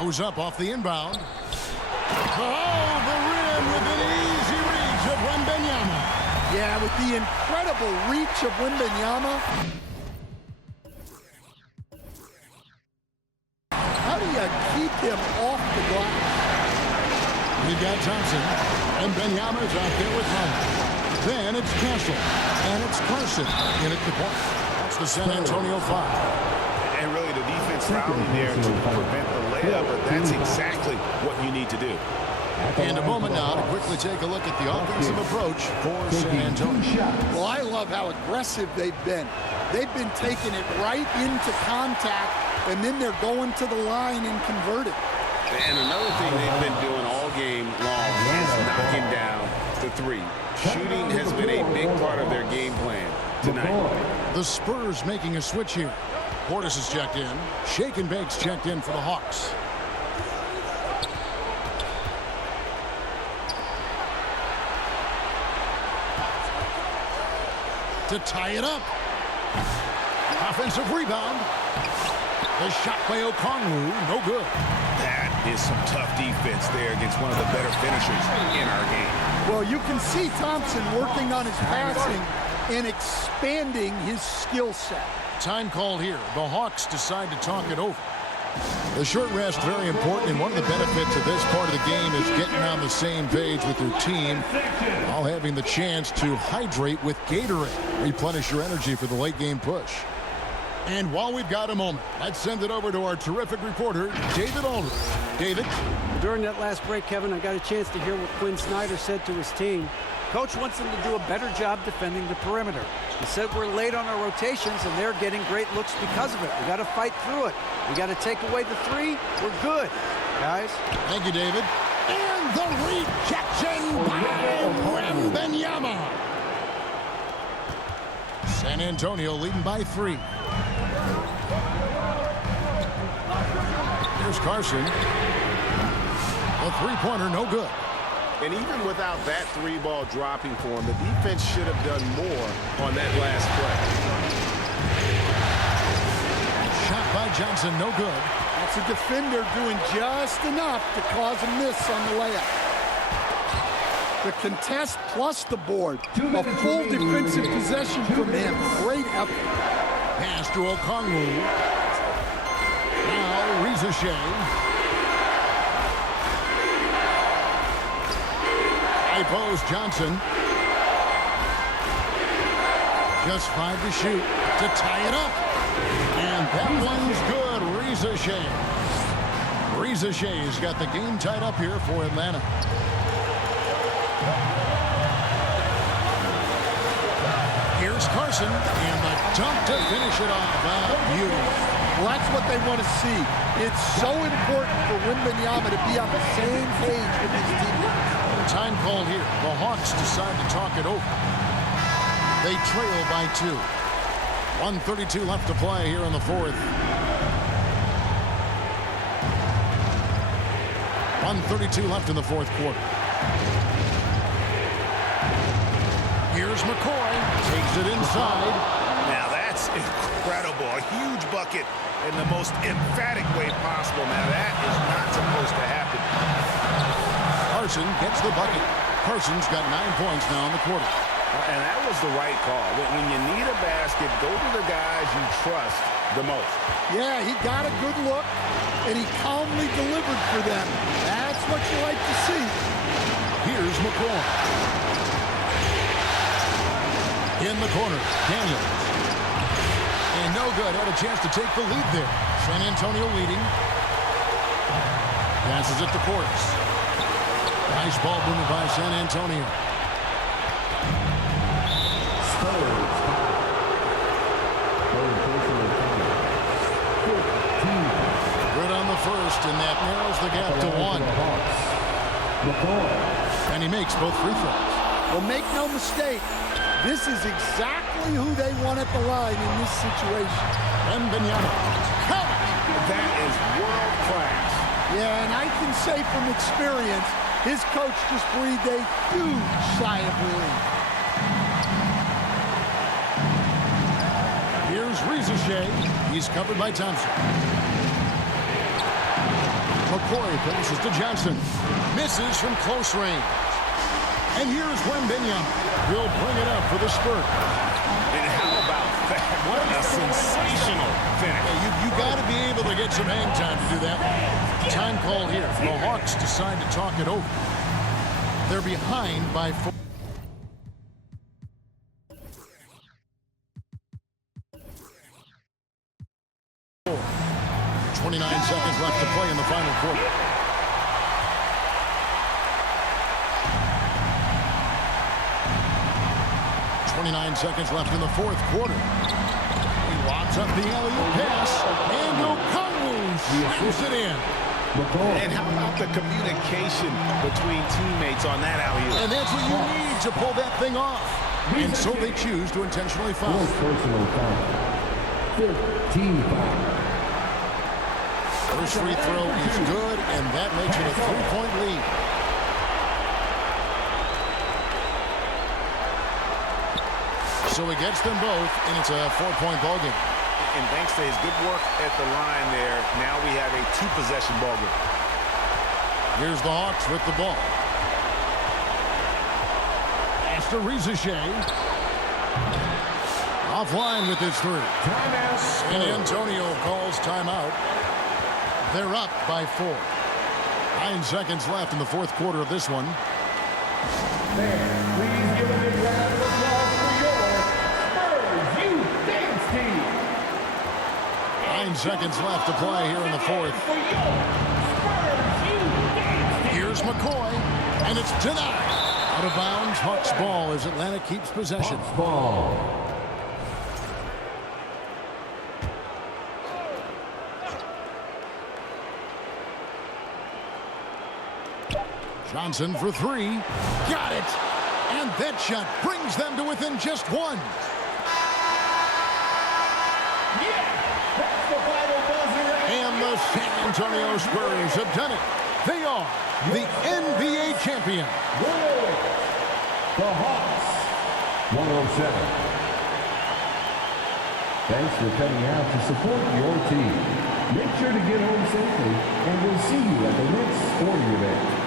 Goes up off the inbound. Oh, the rim with an easy reach of Wembanyama. Yeah, with the incredible reach of Wembanyama. How do you keep him off the glass? We've got Thompson, and Wembanyama's out there with him. Then it's Castle, and it's Carson in at the point. That's the San Antonio foul. And really the defense rallying there to prevent the layup, but that's exactly what you need to do. And a moment now to quickly take a look at the offensive approach for San Antonio. Well, I love how aggressive they've been. They've been taking it right into contact, and then they're going to the line and converting. And another thing they've been doing all game long is knocking down the three. Shooting has been a big part of their game plan tonight. The Spurs making a switch here. Portis is checked in. Shake and Bake's checked in for the Hawks. To tie it up. Offensive rebound. The shot by Okongwu, no good. That is some tough defense there against one of the better finishers in our game. Well, you can see Thompson working on his passing and expanding his skill set. Time called here. The Hawks decide to talk it over. The short rest, very important, and one of the benefits of this part of the game is getting on the same page with your team while having the chance to hydrate with Gatorade. Replenish your energy for the late game push. And while we've got a moment, let's send it over to our terrific reporter, David Aldridge. David? During that last break, Kevin, I got a chance to hear what Quinn Snyder said to his team. Coach wants them to do a better job defending the perimeter. He said we're late on our rotations, and they're getting great looks because of it. We got to fight through it. We got to take away the three. We're good, guys. Thank you, David. And the rejection by Wembanyama. San Antonio leading by 3. Here's Carson. The three-pointer, no good. And even without that three ball dropping for him, the defense should have done more on that last play. Shot by Johnson, no good. That's a defender doing just enough to cause a miss on the layup. The contest plus the board. A full defensive possession from him. Great effort. Pass to Okongwu. Now Reza Shea. High post Johnson. Just 5 to shoot to tie it up. And that one's good. Reza Shea. Reza Shea's got the game tied up here for Atlanta. Here's Carson, and the dunk to finish it off. Beauty. Well, that's what they want to see. It's so important for Wembanyama to be on the same page with his teammates. Time called here. The Hawks decide to talk it over. They trail by 2. 1:32 left to play here in the 4th. 1:32 left in the 4th quarter. Here's McCoy. Takes it inside. Now that's incredible. A huge bucket in the most emphatic way possible. Now that is not supposed to happen. Carson gets the bucket. Carson's got 9 points now in the quarter. And that was the right call. When you need a basket, go to the guys you trust the most. Yeah, he got a good look, and he calmly delivered for them. That's what you like to see. Here's McCoy. In the corner, Daniels. And no good. Had a chance to take the lead there. San Antonio leading. Passes it to Portis. Nice ball movement by San Antonio. Good on the first, and that narrows the gap to 1. And he makes both free throws. Well, make no mistake, this is exactly who they want at the line in this situation. Wembanyama. Count it! That is world class. Yeah, and I can say from experience, his coach just breathed a huge sigh of relief. Here's Reza Shea. He's covered by Thompson. McCoy passes to Johnson. Misses from close range. And here's Wembanyama. He'll bring it up for the Spurs. And how about that? What a sensational finish. You got to be able to get some hang time to do that. Time call here. The Hawks decide to talk it over. They're behind by 4. Seconds left to play in the final quarter. Seconds left in the fourth quarter. He lobs up the alley-oop pass, and Okongwu slams it in. And how about the communication between teammates on that alley-oop? And that's what you need to pull that thing off. And so they choose to intentionally foul. Personal foul. 15 foul. First free throw is good, and that makes it a 3-point lead. So he gets them both, and it's a 4-point ballgame. And thanks to his good work at the line there, now we have a 2-possession ballgame. Here's the Hawks with the ball. Pass to Rizachet. Offline with his 3. San Antonio calls timeout. They're up by 4. 9 seconds left in the fourth quarter of this one. Please give a big round of applause for your Spurs Youth Dance Team. 9 seconds left to play here in the fourth. Here's McCoy, and it's denied. Out of bounds, Hawks ball as Atlanta keeps possession. Hawks ball. Johnson for 3. Got it! And that shot brings them to within just 1. And the San Antonio Spurs have done it. They are the NBA champion. The Hawks. 107. Thanks for coming out to support your team. Make sure to get home safely, and we'll see you at the next sporting event.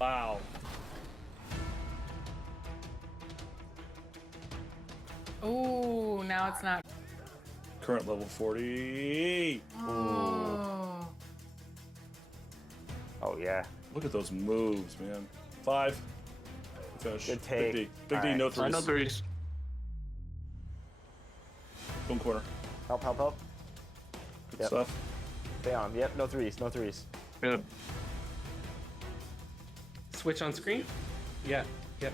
Wow. Ooh, now it's not. Current level 40. Oh. Oh, yeah. Look at those moves, man. 5. Finish. Good take. Big D. Big All D, right. no threes. No threes. Boom corner. Help, help, help. Good Yep. stuff. Stay on. Yep, no threes, no threes. Yep. Switch on screen? Yeah, yep.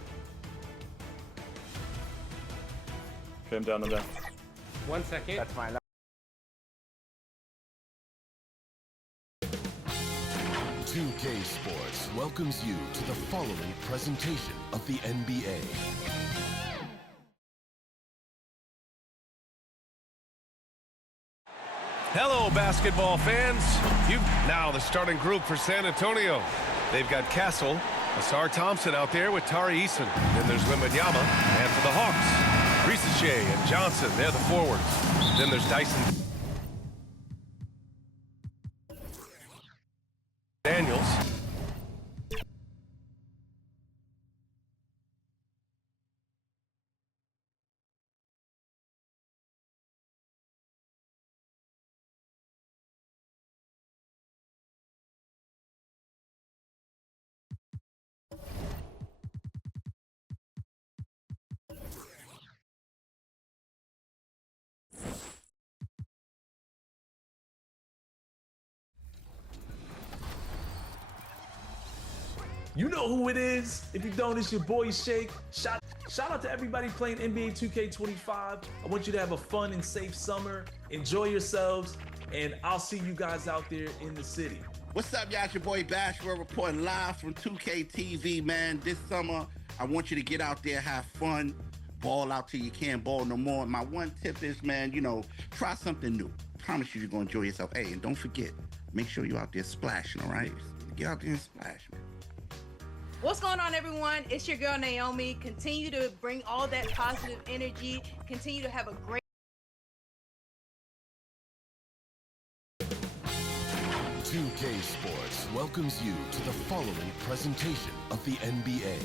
Okay, I'm down, I'm down. 1 second. That's fine. 2K Sports welcomes you to the following presentation of the NBA. Hello, basketball fans. Now the starting group for San Antonio. They've got Castle, Asar Thompson out there with Tari Eason. Then there's Wembanyama, and for the Hawks, Risache and Johnson, they're the forwards. Then there's Dyson Daniels. You know who it is. If you don't, it's your boy Shake. Shout out to everybody playing NBA 2K25. I want you to have a fun and safe summer. Enjoy yourselves, and I'll see you guys out there in the city. What's up, y'all? It's your boy Bash. We're reporting live from 2K TV, man. This summer, I want you to get out there, have fun, ball out till you can't ball no more. My one tip is, man, try something new. Promise you, you're gonna enjoy yourself. Hey, and don't forget, make sure you're out there splashing, all right? Get out there and splash, man. What's going on, everyone? It's your girl Naomi. Continue to bring all that positive energy. Continue to have a great 2K Sports welcomes you to the following presentation of the NBA.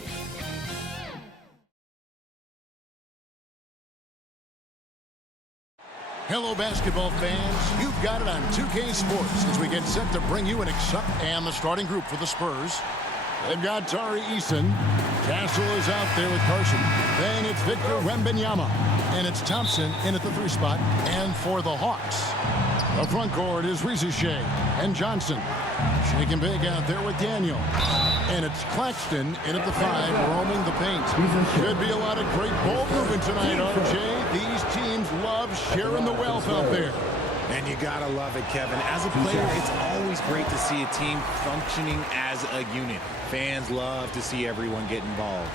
Hello, basketball fans. You've got it on 2K Sports as we get set to bring you and the starting group for the Spurs. They've got Tari Eason. Castle is out there with Carson. Then it's Victor Wembanyama. And it's Thompson in at the 3 spot. And for the Hawks, the front court is Risache and Johnson. Shaking big out there with Daniel. And it's Claxton in at the 5, roaming the paint. Should be a lot of great ball movement tonight, RJ. These teams love sharing the wealth out there. And you gotta love it, Kevin. As a player, it's always great to see a team functioning as a unit. Fans love to see everyone get involved.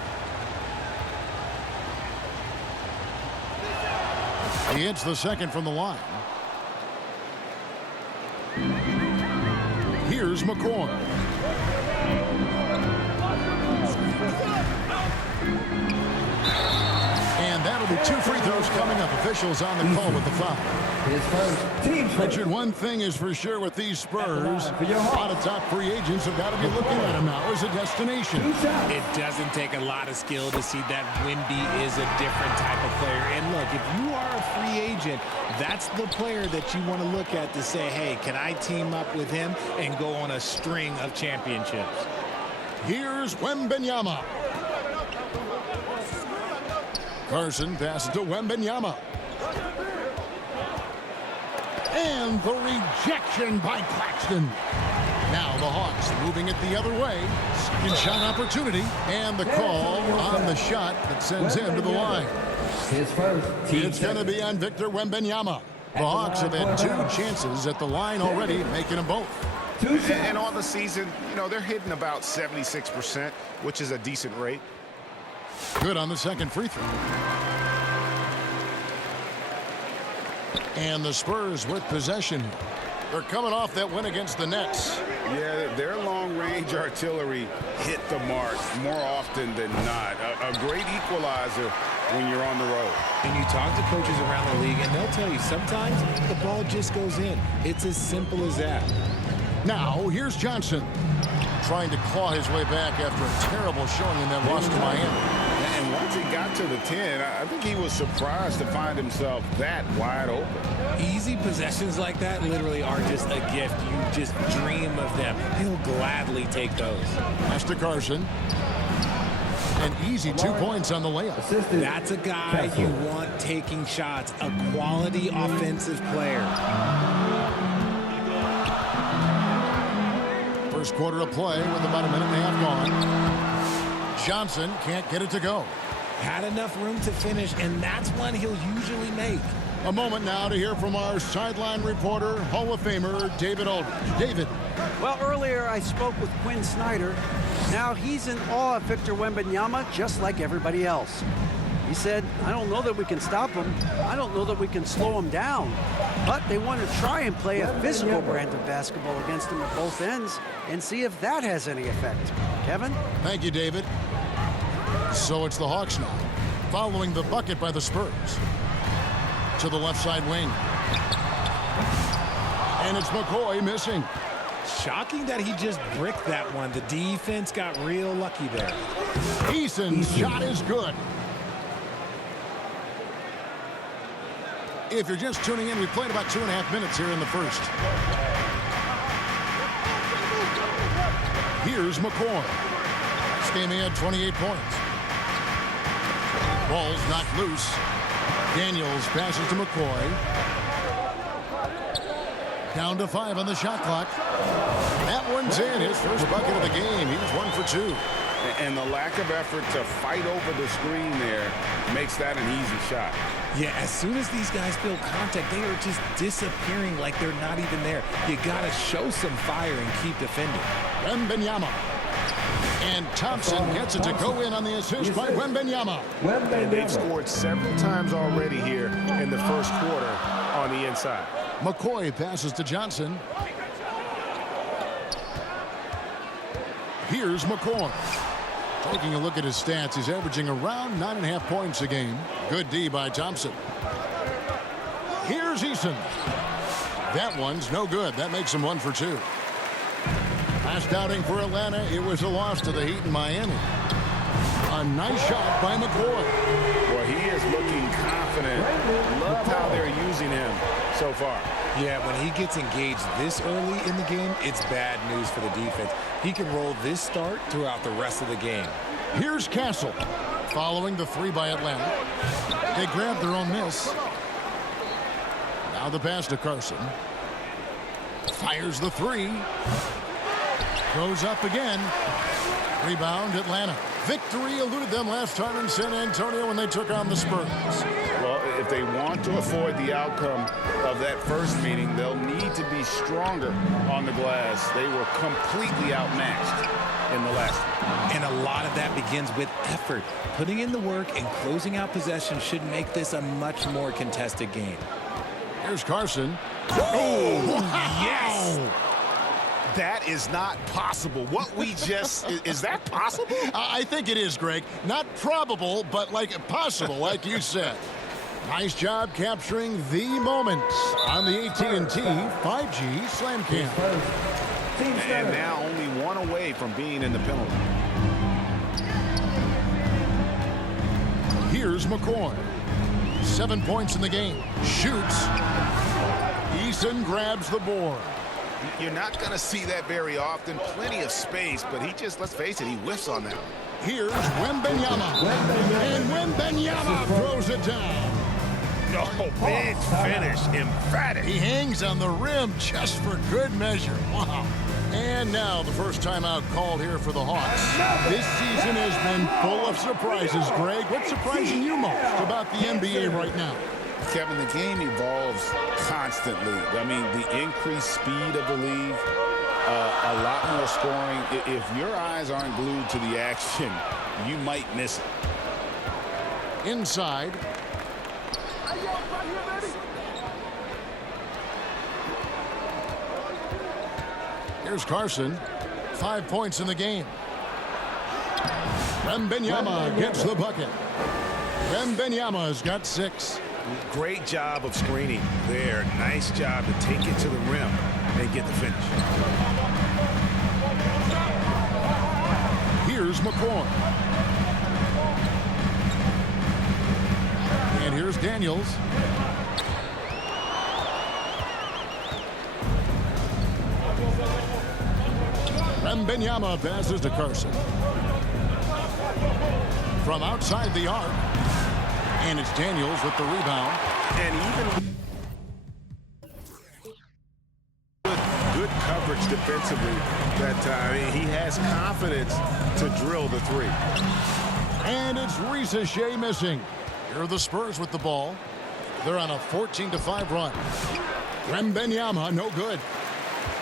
He hits the second from the line. Here's McCoy. And that'll be 2 free throws coming up. Officials on the call with the foul. Richard, one thing is for sure with these Spurs, a lot of top free agents have got to be looking at them now as a destination. It doesn't take a lot of skill to see that Wemby is a different type of player. And look, if you are a free agent, that's the player that you want to look at to say, hey, can I team up with him and go on a string of championships? Here's Wembanyama. Carson passes to Wembanyama. And the rejection by Claxton. Now the Hawks moving it the other way. Second shot opportunity. And the call on the shot that sends him to the line. His first. It's going to be on Victor Wembanyama. The Hawks have had 2 chances at the line already, making them both. And on the season, you know, they're hitting about 76%, which is a decent rate. Good on the second free throw. And the Spurs with possession. They're coming off that win against the Nets. Yeah, their long-range artillery hit the mark more often than not. A great equalizer when you're on the road. And you talk to coaches around the league, and they'll tell you sometimes the ball just goes in. It's as simple as that. Now, here's Johnson trying to claw his way back after a terrible showing in that loss to Miami. And once he got to the 10, I think he was surprised to find himself that wide open. Easy possessions like that literally are just a gift. You just dream of them. He'll gladly take those. Pass to Carson. An easy 2 points on the layup. That's a guy you want taking shots. A quality offensive player. First quarter of play with about a minute and a half gone. Johnson can't get it to go. Had enough room to finish, and that's one he'll usually make. A moment now to hear from our sideline reporter, Hall of Famer David Aldridge. David. Well, earlier I spoke with Quinn Snyder. Now he's in awe of Victor Wembanyama, just like everybody else. He said, I don't know that we can stop him. I don't know that we can slow him down. But they want to try and play a physical brand of basketball against him at both ends and see if that has any effect. Kevin? Thank you, David. So it's the Hawks now, following the bucket by the Spurs. To the left side wing. And it's McCoy missing. Shocking that he just bricked that one. The defense got real lucky there. Eason's shot is good. If you're just tuning in, we played about 2.5 minutes here in the first. Here's McCoy. This game he had 28 points. Ball's knocked loose. Daniels passes to McCoy. Down to 5 on the shot clock. That one's in. His first bucket of the game. He's 1 for 2. And the lack of effort to fight over the screen there makes that an easy shot. Yeah, as soon as these guys feel contact, they are just disappearing like they're not even there. You got to show some fire and keep defending. Wembanyama. And Thompson gets it to go in on the assist by Wembanyama. And they've scored several times already here in the first quarter on the inside. McCoy passes to Johnson. Here's McCoy. Taking a look at his stats, he's averaging around 9.5 points a game. Good D by Thompson. Here's Eason. That one's no good. That makes him 1 for 2. Last outing for Atlanta, it was a loss to the Heat in Miami. A nice shot by McCoy. Boy, he is looking confident. Love how they're using him so far. Yeah, when he gets engaged this early in the game, it's bad news for the defense. He can roll this start throughout the rest of the game. Here's Castle. Following the 3 by Atlanta. They grab their own miss. Now the pass to Carson. Fires the 3. Goes up again. Rebound Atlanta. Victory eluded them last time in San Antonio when they took on the Spurs. Well, if they want to avoid the outcome of that first meeting, they'll need to be stronger on the glass. They were completely outmatched in the last one. And a lot of that begins with effort. Putting in the work and closing out possession should make this a much more contested game. Here's Carson. Oh, yes! That is not possible. What we just, is that possible? I think it is, Greg. Not probable, but like possible, like you said. Nice job capturing the moment on the AT&T 5G Slam Cam. And now only 1 away from being in the penalty. Here's McCoy. 7 points in the game. Shoots. Eason grabs the board. You're not going to see that very often. Plenty of space, but he just, let's face it, he whiffs on that. Here's Wembanyama. And Wembanyama throws it down. Oh, big finish. Emphatic. He hangs on the rim just for good measure. Wow. And now the first timeout called here for the Hawks. This season has been full of surprises, Greg. What's surprising you most about the NBA right now? Kevin, the game evolves constantly. I mean, the increased speed of the league, a lot more scoring. If your eyes aren't glued to the action, you might miss it. Inside. Here's Carson. 5 points in the game. Wembanyama gets the bucket. Wembanyama's got 6. Great job of screening there. Nice job to take it to the rim and get the finish. Here's McCoy. And here's Daniels. Wembanyama passes to Carson. From outside the arc. And it's Daniels with the rebound. And even good coverage defensively that time. He has confidence to drill the three. And it's Risa Shea missing. Here are the Spurs with the ball. They're on a 14-5 run. Wembanyama, no good.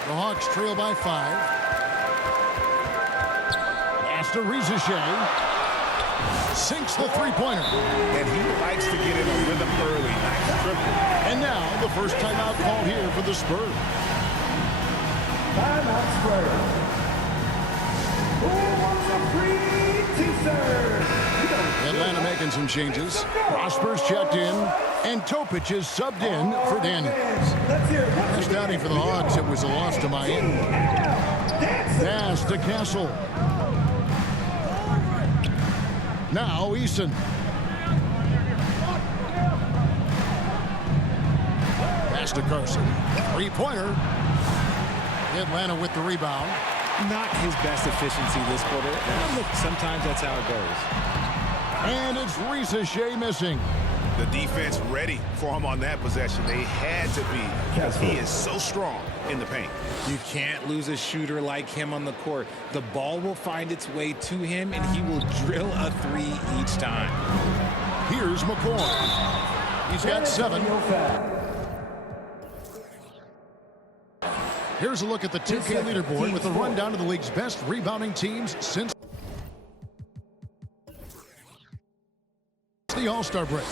The Hawks trail by 5. Pass to Risa Shea. Sinks the three-pointer. And he likes to get in a rhythm early. Nice triple. And now the first timeout called here for the Spurs. Timeout Spurs. Who wants a free t-shirt? Atlanta making some changes. Prosper's checked in. And Topic is subbed in for Daniels. Last outing for the Hawks, it was a loss to Miami. Pass to Castle. Now Eason. Pass to Carson. Three-pointer. Atlanta with the rebound. Not his best efficiency this quarter. Look, sometimes that's how it goes. And it's Risa Shea missing. The defense ready for him on that possession. They had to be because he is so strong in the paint. You can't lose a shooter like him on the court. The ball will find its way to him, and he will drill a three each time. Here's McCoy. He's got 7. Here's a look at the 2K leaderboard with a rundown of the league's best rebounding teams since the All-Star break.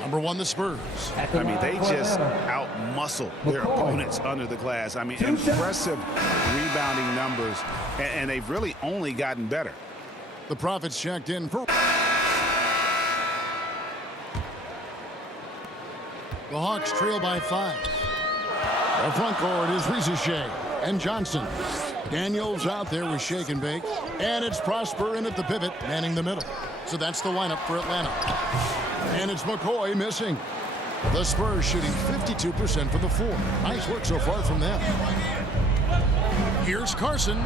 Number 1, the Spurs. I mean, they just out-muscle their opponents under the glass. I mean, impressive rebounding numbers, and they've really only gotten better. The Profits checked in for the Hawks trail by 5. The front court is Risa Shea and Johnson. Daniels out there with Shake and Bake. And it's Prosper in at the pivot, manning the middle. So that's the lineup for Atlanta. And it's McCoy missing. The Spurs shooting 52% from the floor. Nice work so far from them. Here's Carson.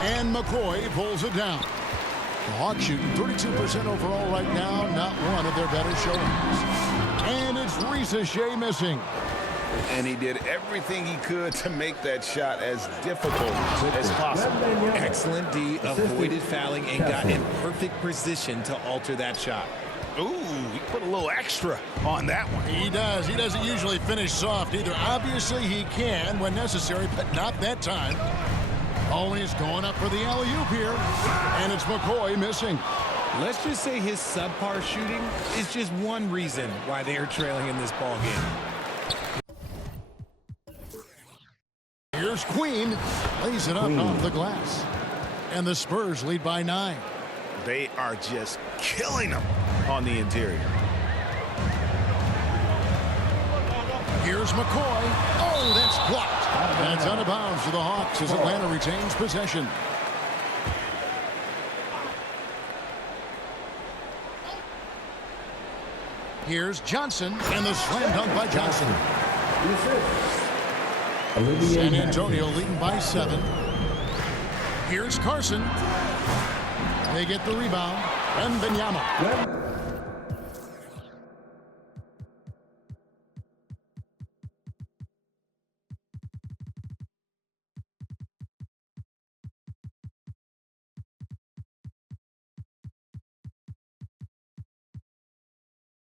And McCoy pulls it down. The Hawks shooting 32% overall right now. Not one of their better showings. And it's Risa Shea missing. And he did everything he could to make that shot as difficult as possible. Excellent D, avoided fouling, and got in perfect position to alter that shot. Ooh, he put a little extra on that one. He does. He doesn't usually finish soft either. Obviously, he can when necessary, but not that time. Always going up for the alley-oop here. And it's McCoy missing. Let's just say his subpar shooting is just one reason why they are trailing in this ball game. Here's Queen. Lays it up off the glass. And the Spurs lead by 9. They are just killing them on the interior. Here's McCoy. Oh, that's blocked. And it's out of bounds to the Hawks as Atlanta retains possession. Here's Johnson, and the slam dunk by Johnson. San Antonio leading by 7. Here's Carson. They get the rebound. Wembanyama.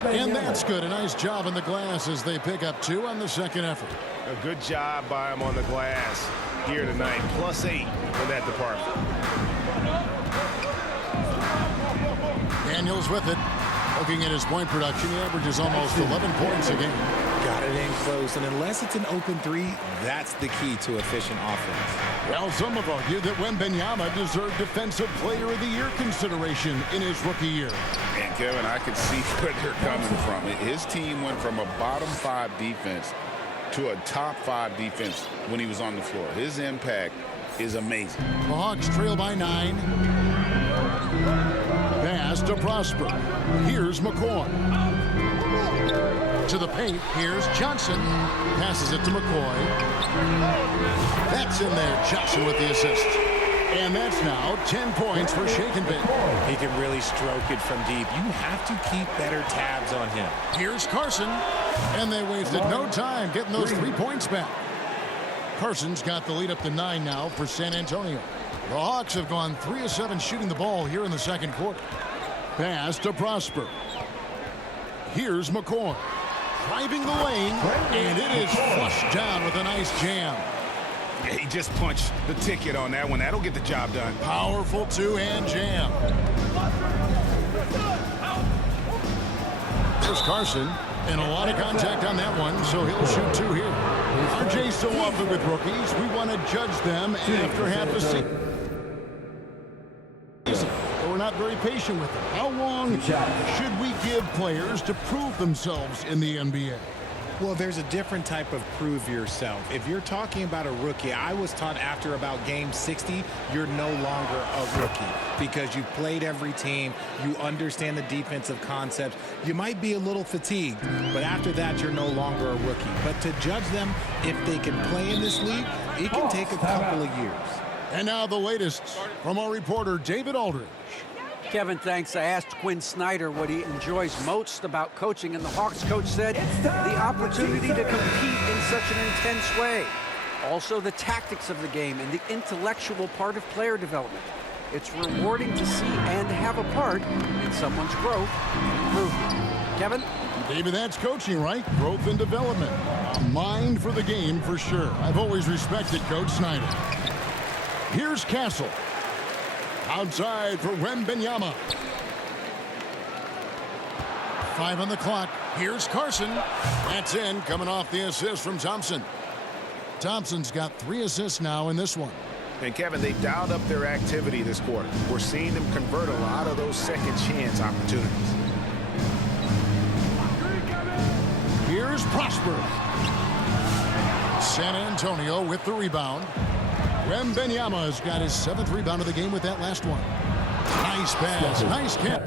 And that's good. A nice job in the glass as they pick up 2 on the second effort. A good job by him on the glass here tonight. +8 in that department. Daniels with it. Looking at his point production, he averages almost 11 points a game. Got it in close, and unless it's an open 3, that's the key to efficient offense. Well, some have argued that Wembanyama deserved Defensive Player of the Year consideration in his rookie year. And Kevin, I can see where they're coming from. His team went from a bottom 5 defense to a top 5 defense when he was on the floor. His impact is amazing. The Hawks trail by 9. Pass to Prosper. Here's McCoy. To the paint. Here's Johnson. Passes it to McCoy. That's in there. Johnson with the assist. And that's now 10 points for Shake and Bake. He can really stroke it from deep. You have to keep better tabs on him. Here's Carson. And they wasted no time getting those 3 points back. Carson's got the lead up to 9 now for San Antonio. The Hawks have gone 3 of 7 shooting the ball here in the second quarter. Pass to Prosper. Here's McCoy. Driving the lane, and it is flushed down with a nice jam. Yeah, he just punched the ticket on that one. That'll get the job done. Powerful 2-hand jam. There's Carson, and a lot of contact on that one, so he'll shoot 2 here. RJ so often with rookies, we want to judge them after half a season. We're not very patient with them. How long should we give players to prove themselves in the NBA? Well, there's a different type of prove yourself. If you're talking about a rookie, I was taught after about game 60, you're no longer a rookie because you've played every team, you understand the defensive concepts. You might be a little fatigued, but after that, you're no longer a rookie. But to judge them, if they can play in this league, it can take a couple of years. And now the latest from our reporter, David Aldridge. Kevin, thanks. I asked Quinn Snyder what he enjoys most about coaching, and the Hawks coach said the opportunity to compete in such an intense way. Also, the tactics of the game and the intellectual part of player development. It's rewarding to see and have a part in someone's growth and improvement. Kevin? David, that's coaching, right? Growth and development. A mind for the game for sure. I've always respected Coach Snyder. Here's Castle. Outside for Wembanyama. 5 on the clock. Here's Carson. That's in, coming off the assist from Thompson. Thompson's got 3 assists now in this one. And Kevin, they dialed up their activity this quarter. We're seeing them convert a lot of those second chance opportunities. Here's Prosper. San Antonio with the rebound. Wembanyama has got his 7th rebound of the game with that last one. Nice pass, nice catch.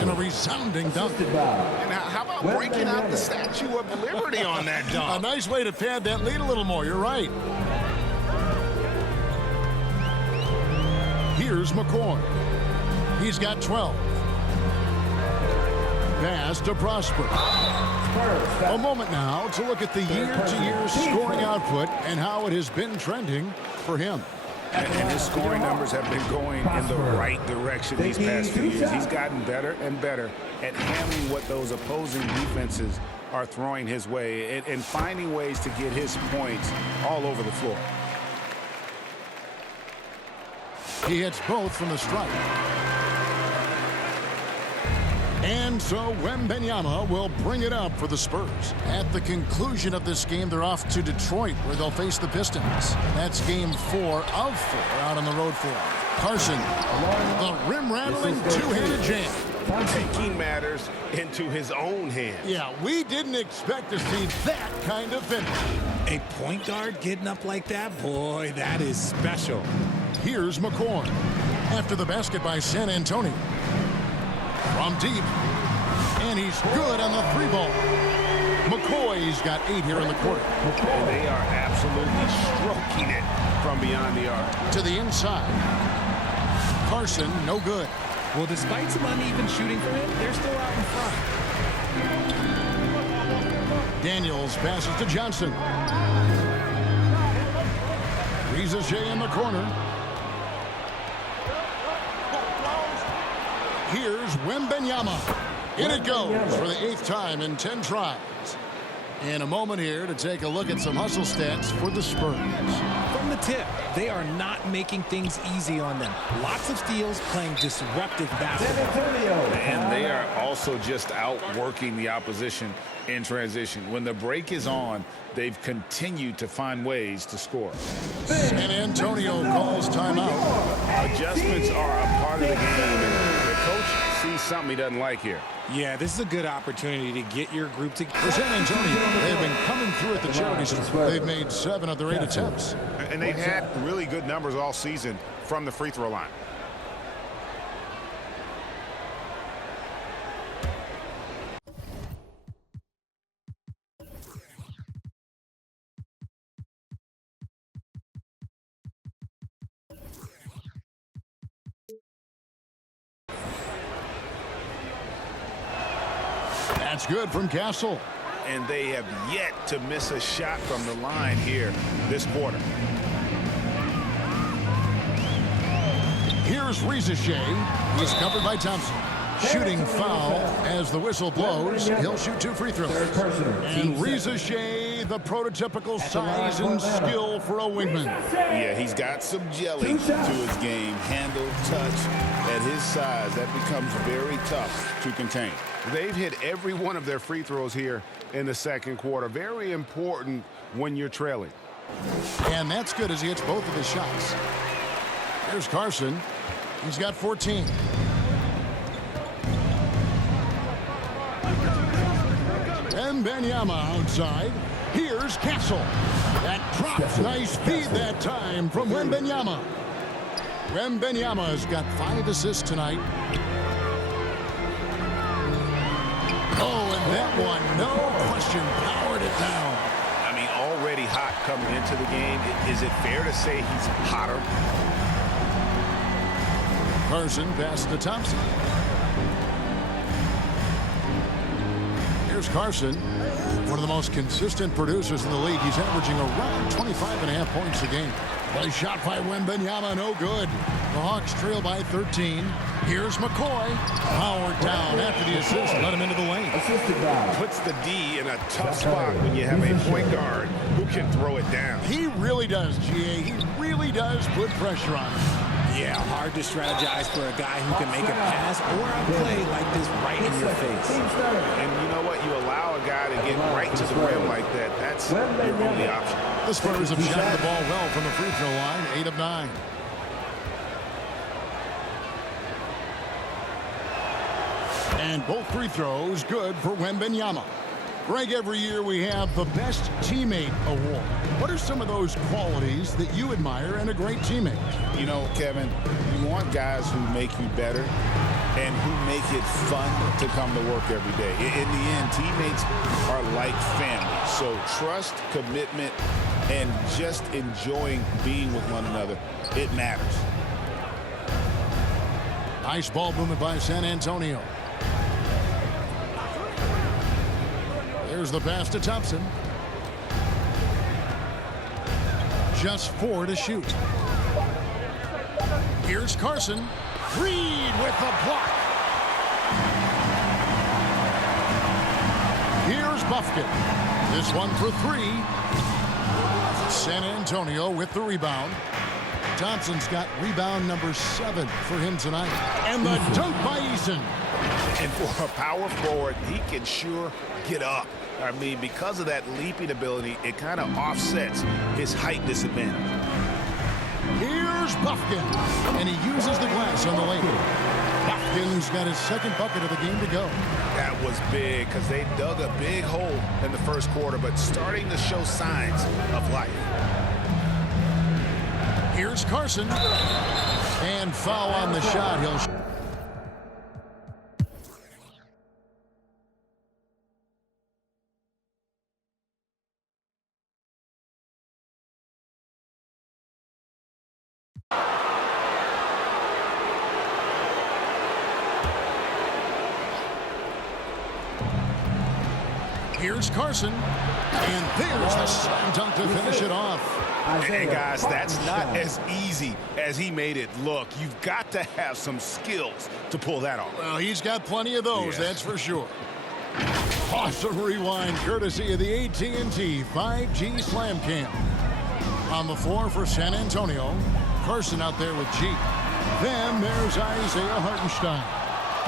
And a resounding dunk. And how about breaking out the Statue of Liberty on that dunk? A nice way to pad that lead a little more, you're right. Here's McCoy. He's got 12. Pass to Prosper. A moment now to look at the year-to-year scoring output and how it has been trending for him. And his scoring numbers have been going in the right direction these past few years. He's gotten better and better at handling what those opposing defenses are throwing his way and finding ways to get his points all over the floor. He hits both from the stripe. And so Wembanyama will bring it up for the Spurs. At the conclusion of this game, they're off to Detroit, where they'll face the Pistons. That's game 4 of 4 out on the road for them. Carson, the rim-rattling 2-handed jam. Taking matters into his own hands. Yeah, we didn't expect to see that kind of finish. A point guard getting up like that? Boy, that is special. Here's McCoy. After the basket by San Antonio. From deep, and he's good on the 3-ball. McCoy's got 8 here in the quarter. And they are absolutely stroking it from beyond the arc. To the inside. Carson, no good. Well, despite some uneven shooting from him, they're still out in front. Daniels passes to Johnson. Riza Shea in the corner. Here's Wembanyama. In it goes for the 8th time in 10 tries. And a moment here to take a look at some hustle stats for the Spurs. From the tip, they are not making things easy on them. Lots of steals, playing disruptive basketball. And they are also just outworking the opposition in transition. When the break is on, they've continued to find ways to score. San Antonio calls timeout. Adjustments are a part of the game, and the coach sees something he doesn't like here. Yeah, this is a good opportunity to get your group together. For San Antonio, they have been coming through at the charity stripe. They've made 7 of their 8 attempts. And they've had really good numbers all season from the free throw line. That's good from Castle. And they have yet to miss a shot from the line here this quarter. Here's Rizachet. He's covered by Thompson. Shooting foul as the whistle blows. He'll shoot 2 free throws. And Rizachet, the prototypical size and skill for a wingman. Yeah, he's got some jelly to his game. Handle, touch. At his size, that becomes very tough to contain. They've hit every one of their free throws here in the second quarter. Very important when you're trailing. And that's good as he hits both of his shots. Here's Carson. He's got 14. Wembanyama outside. Here's Castle. That drops. Nice feed that time from Wembanyama. Wembanyama's got 5 assists tonight. Oh, and that one, no question, powered it down. I mean, already hot coming into the game. Is it fair to say he's hotter? Carson passes to Thompson. Here's Carson, one of the most consistent producers in the league. He's averaging around 25.5 points a game. A shot by Wembanyama, no good. The Hawks trail by 13. Here's McCoy. Powered down after the assist. Let him into the lane. Puts the D in a tough spot when you have a point guard who can throw it down. He really does, GA. He really does put pressure on him. Yeah, hard to strategize for a guy who can make a pass or a play like this right in your face. And you know what? You allow a guy to get right to the rim like that. That's your only option. The Spurs have shot the ball well from the free throw line, 8 of 9. And both free throws good for Wembanyama. Greg, every year we have the Best Teammate Award. What are some of those qualities that you admire in a great teammate? You know, Kevin, you want guys who make you better and who make it fun to come to work every day. In the end, teammates are like family. So trust, commitment, and just enjoying being with one another, it matters. Nice ball movement by San Antonio. There's the pass to Thompson. Just 4 to shoot. Here's Carson. Reed with the block. Here's Bufkin. This one for 3. San Antonio with the rebound. Thompson's got rebound number 7 for him tonight. And the dunk by Eason. And for a power forward, he can sure get up. I mean, because of that leaping ability, it kind of offsets his height disadvantage. Here's Bufkin, and he uses the glass on the lane. Bufkin's got his second bucket of the game to go. That was big because they dug a big hole in the first quarter, but starting to show signs of life. Here's Carson, and foul on the shot. He'll. Here's Carson. And there's the slam dunk to finish it off. And guys, that's not as easy as he made it look. You've got to have some skills to pull that off. Well, he's got plenty of those, that's for sure. Awesome rewind, courtesy of the AT&T 5G Slam Cam. On the floor for San Antonio, Carson out there with G. Then there's Isaiah Hartenstein.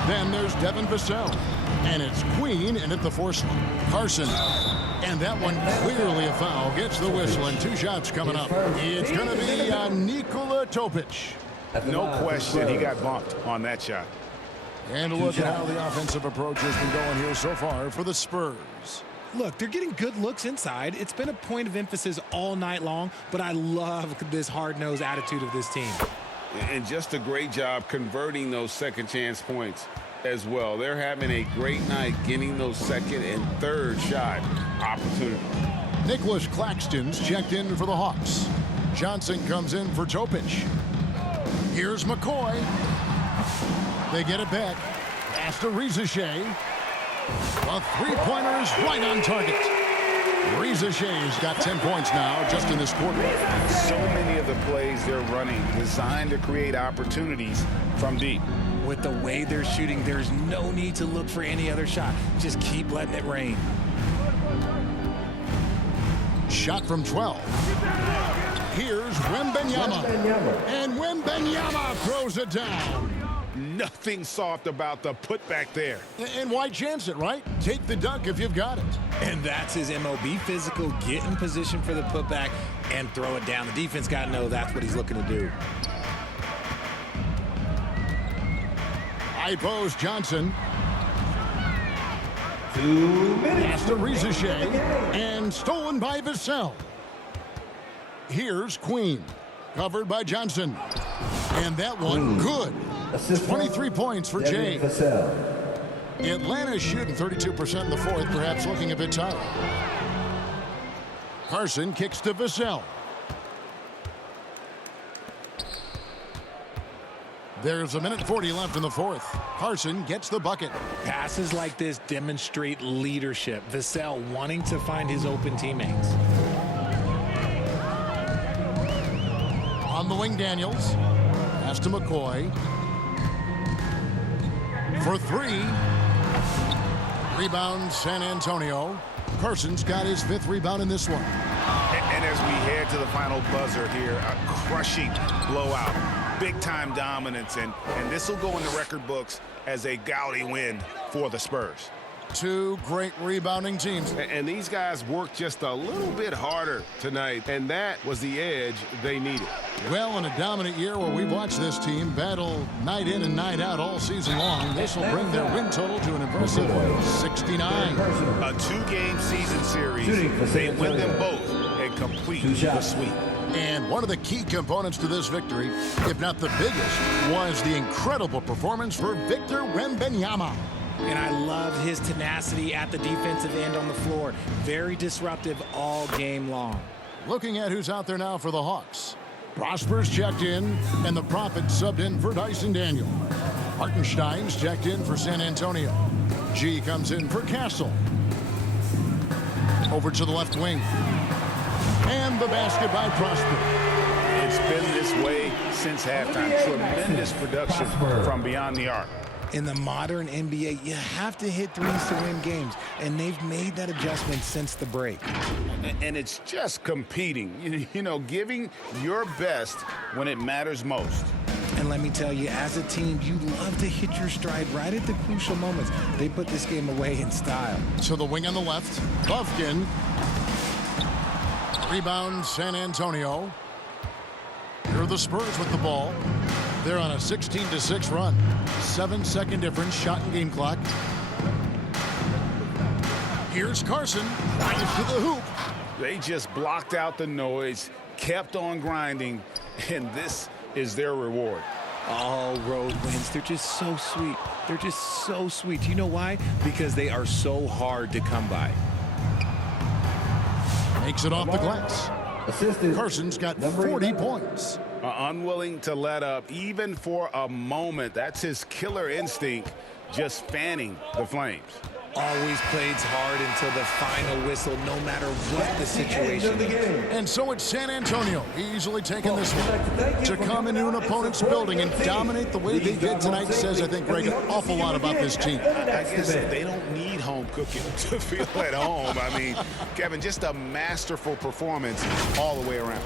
Then there's Devin Vassell. And it's Queen in at the force line. Carson. And that one clearly a foul. Gets the whistle and 2 shots coming up. It's going to be Nikola Topic. No question, he got bumped on that shot. And a look at how the offensive approach has been going here so far for the Spurs. Look, they're getting good looks inside. It's been a point of emphasis all night long, but I love this hard-nosed attitude of this team. And just a great job converting those second chance points as well. They're having a great night getting those second and third shot opportunities. Nicholas Claxton's checked in for the Hawks. Johnson comes in for Topic. Here's McCoy. They get it back. Pass to Reza Shea. A three-pointer is right on target. Reza Shea's got 10 points now just in this quarter. So many of the plays they're running designed to create opportunities from deep. With the way they're shooting, there's no need to look for any other shot. Just keep letting it rain. Shot from 12. Here's Wembanyama. And Wembanyama throws it down. Nothing soft about the putback there. And why chance it, right? Take the dunk if you've got it. And that's his MO. Be physical, get in position for the putback, and throw it down. The defense got to know that's what he's looking to do. High post Johnson. 2 minutes. Pass to Reza Shea. And stolen by Vassell. Here's Queen. Covered by Johnson. And that one good. 23 points for Jay. Atlanta's shooting 32% in the fourth, perhaps looking a bit tired. Carson kicks to Vassell. There's a minute 40 left in the fourth. Carson gets the bucket. Passes like this demonstrate leadership. Vassell wanting to find his open teammates. On the wing, Daniels. Pass to McCoy. For 3. Rebound, San Antonio. Carson's got his 5th rebound in this one. And as we head to the final buzzer here, a crushing blowout. Big-time dominance, and this will go in the record books as a gaudy win for the Spurs. 2 great rebounding teams. And these guys worked just a little bit harder tonight, and that was the edge they needed. Well, in a dominant year where we've watched this team battle night in and night out all season long, this will bring their win total to an impressive 69. A 2-game season series. They win them both and complete the sweep. And one of the key components to this victory, if not the biggest, was the incredible performance for Victor Wembanyama. And I loved his tenacity at the defensive end on the floor. Very disruptive all game long. Looking at who's out there now for the Hawks. Prosper's checked in, and the Prophet subbed in for Dyson Daniel. Hartenstein's checked in for San Antonio. G comes in for Castle. Over to the left wing. And the basket by Prosper. It's been this way since halftime. Tremendous production from beyond the arc. In the modern NBA, you have to hit threes to win games, and they've made that adjustment since the break. And it's just competing, you know, giving your best when it matters most. And let me tell you, as a team, you love to hit your stride right at the crucial moments. They put this game away in style. To the wing on the left, Bufkin. Rebound, San Antonio. Here are the Spurs with the ball. They're on a 16-6 run. 7-second difference, shot and game clock. Here's Carson, drives to the hoop. They just blocked out the noise, kept on grinding, and this is their reward. All road wins. They're just so sweet. They're just so sweet. Do you know why? Because they are so hard to come by. Makes it off the glass. Carson's got 40 points. Unwilling to let up even for a moment. That's his killer instinct, just fanning the flames. always plays hard until the final whistle, no matter what the situation is. And so it's San Antonio easily taking this one. To come into an opponent's building and dominate the way they did tonight says, I think, Greg, an awful lot about this team. I guess they don't need home cooking to feel at home. I mean, Kevin, just a masterful performance all the way around.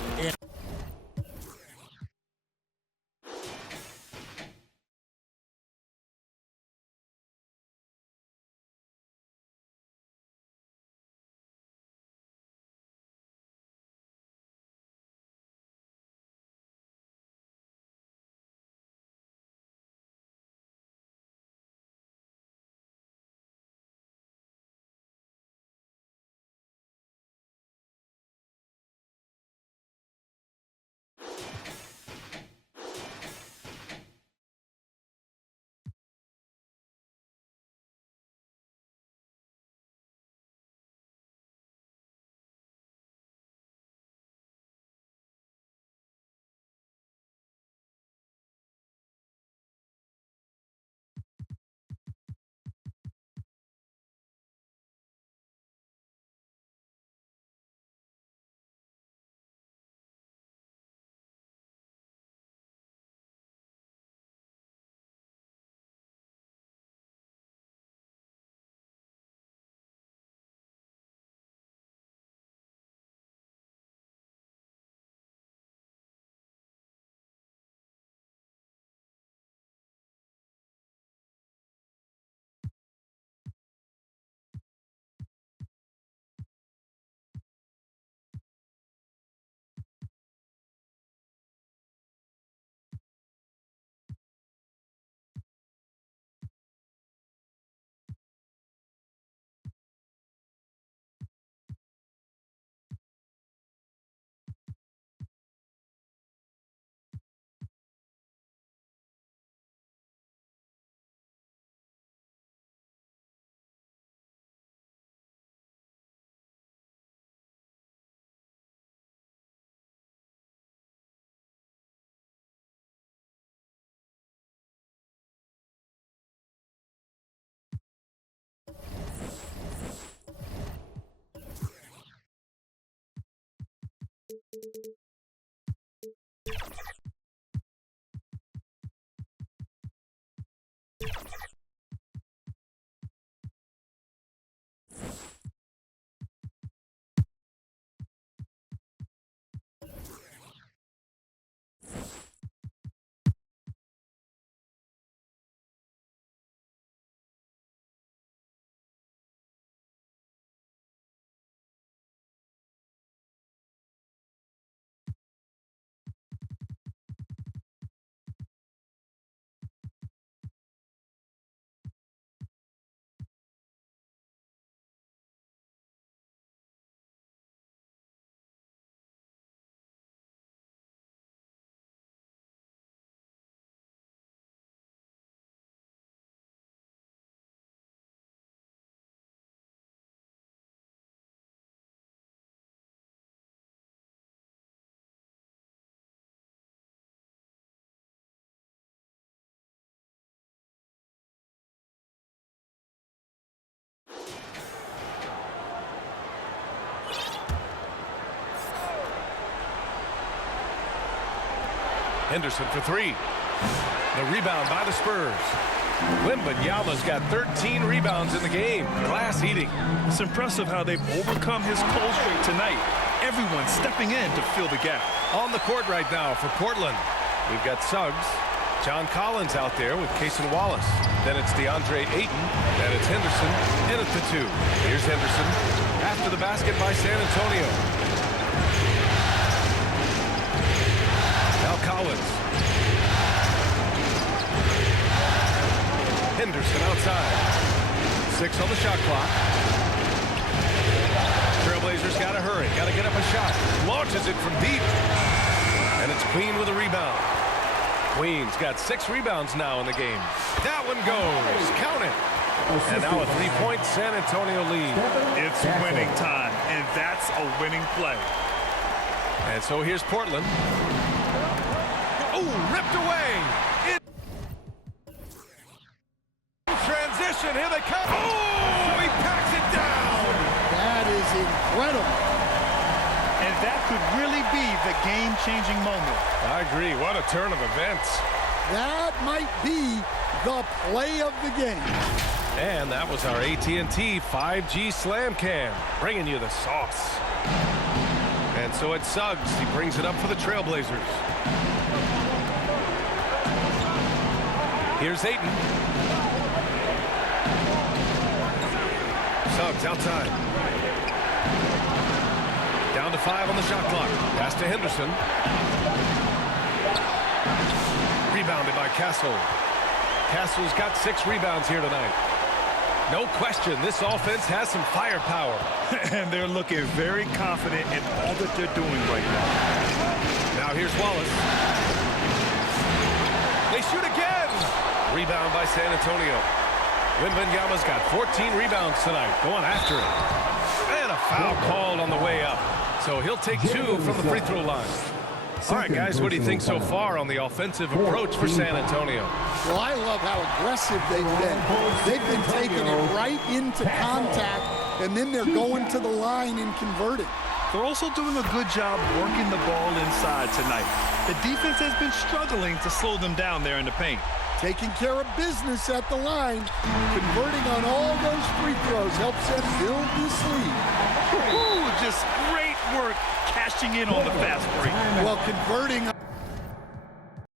Henderson for three. The rebound by the Spurs. Wembanyama's got 13 rebounds in the game. Glass eating. It's impressive how they've overcome his cold streak tonight. Everyone stepping in to fill the gap. On the court right now for Portland, we've got Suggs. John Collins out there with Cason Wallace. Then it's DeAndre Ayton. Then it's Henderson in at the two. Here's Henderson after the basket by San Antonio. Now Collins. Henderson outside. 6 on the shot clock. Trailblazers got to hurry. Got to get up a shot. Launches it from deep. And it's Queen with a rebound. Queen's got 6 rebounds now in the game. That one goes. Count it. And now a 3-point San Antonio lead. It's winning time, and that's a winning play. And so here's Portland. Oh, ripped away. In transition, here they come. Oh, he could really be the game-changing moment. I agree. What a turn of events. That might be the play of the game. And that was our AT&T 5G Slam Cam, bringing you the sauce. And so it's Suggs. He brings it up for the Trailblazers. Here's Ayton. Suggs outside. Down to 5 on the shot clock. Pass to Henderson. Rebounded by Castle. Castle's got 6 rebounds here tonight. No question, this offense has some firepower. And they're looking very confident in all that they're doing right now. Now here's Wallace. They shoot again. Rebound by San Antonio. Wembanyama's got 14 rebounds tonight, going after it. And a foul called on the way up. So he'll take 2 from the free throw line. All right, guys, what do you think so far on the offensive approach for San Antonio? Well, I love how aggressive they've been. They've been taking it right into contact, and then they're going to the line and converting. They're also doing a good job working the ball inside tonight. The defense has been struggling to slow them down there in the paint. Taking care of business at the line, converting on all those free throws helps them build this lead. Ooh, just great work cashing in on the fast break. Well, converting